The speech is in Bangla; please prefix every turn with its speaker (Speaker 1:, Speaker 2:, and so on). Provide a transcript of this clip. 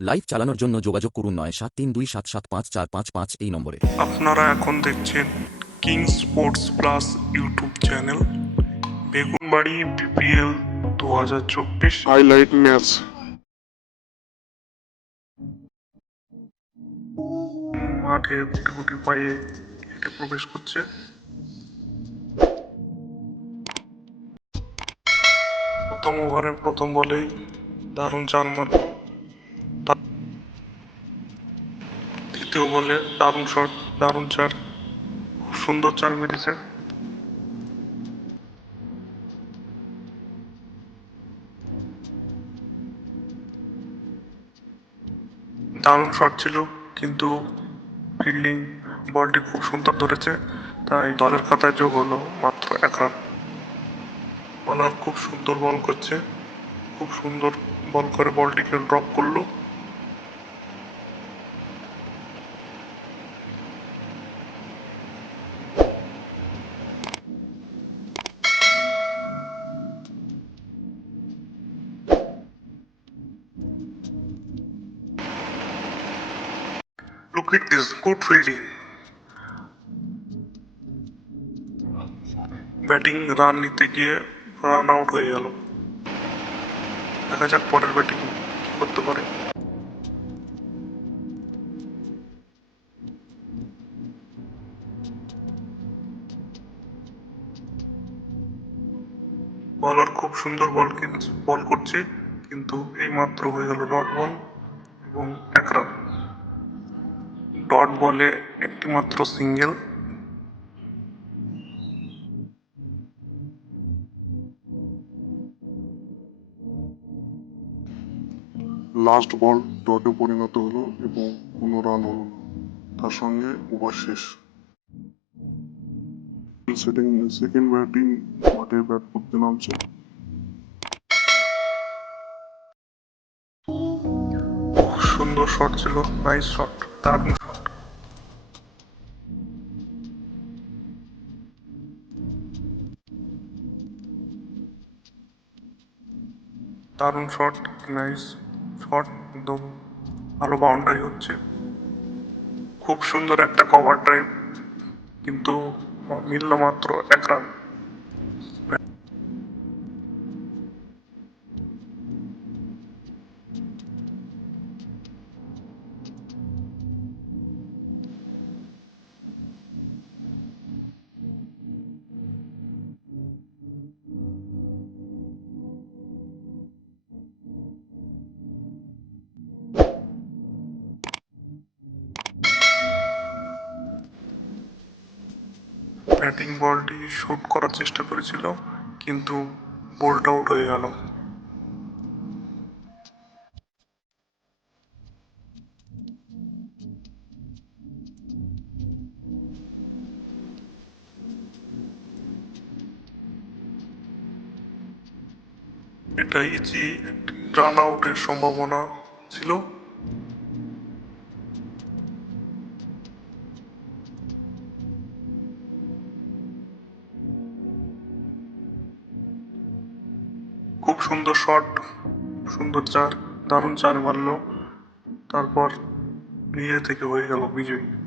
Speaker 1: লাইভ চালানোর জন্য যোগাযোগ করুন নয় সাত তিন দুই সাত সাত পাঁচ চার পাঁচ পাঁচ এই নম্বরে।
Speaker 2: আপনারা এখন দেখছেন King Sports Plus YouTube channel Begunbari BPL দু হাজার চব্বিশ।
Speaker 3: হাইলাইট ম্যাচ
Speaker 2: মাঠে গুটি গুটি পায়ে হেঁটে প্রবেশ করছে। প্রথম ওভারে প্রথম বলেই দারুণ চার মার দ্বিতীয় বলে দারুণ শট, দারুণ চার। খুব সুন্দর চার মেরেছে। দারুণ শট ছিল, কিন্তু ফিল্ডিং বলটি খুব সুন্দর ধরেছে, তাই দলের খাতায় যোগ হলো মাত্র এক রান। বলার খুব সুন্দর বল করছে, খুব সুন্দর বল করে বলটিকে ড্রপ করল। Look at this good fielding. Batting run নিতে গিয়ে রান আউট হয়ে গেল। দেখা যাক পরের ব্যাটিং করতে পারে। বলার খুব সুন্দর বল বল করছে, কিন্তু এই মাত্র হয়ে গেল ডট বল এবং এক রান ডট বলে একটিমাত্র সিঙ্গেল।
Speaker 3: লাস্ট বল ডটে পরিণত হলো এবং কোনো রান হলো। না তার সঙ্গে ওভার শেষ। সেকেন্ড সেকেন্ড ব্যাটিং মাঠে ব্যাট করতে নামছে।
Speaker 2: সুন্দর শট ছিল নাইস শট দারুণ দারুণ শট নাইস শট একদম ভালো বাউন্ডারি হচ্ছে। খুব সুন্দর একটা কভার ড্রাইভ কিন্তু মিলল মাত্র এক রান ব্যাটিং বলটি শুট করার চেষ্টা করেছিল, কিন্তু বলটা আউট হয়ে গেল। এটা ইজি রান আউটের সম্ভাবনা ছিল। খুব সুন্দর শট সুন্দর চার দারুণ চার মারলো। তারপর নিজে থেকে হয়ে গেল বিজয়ী।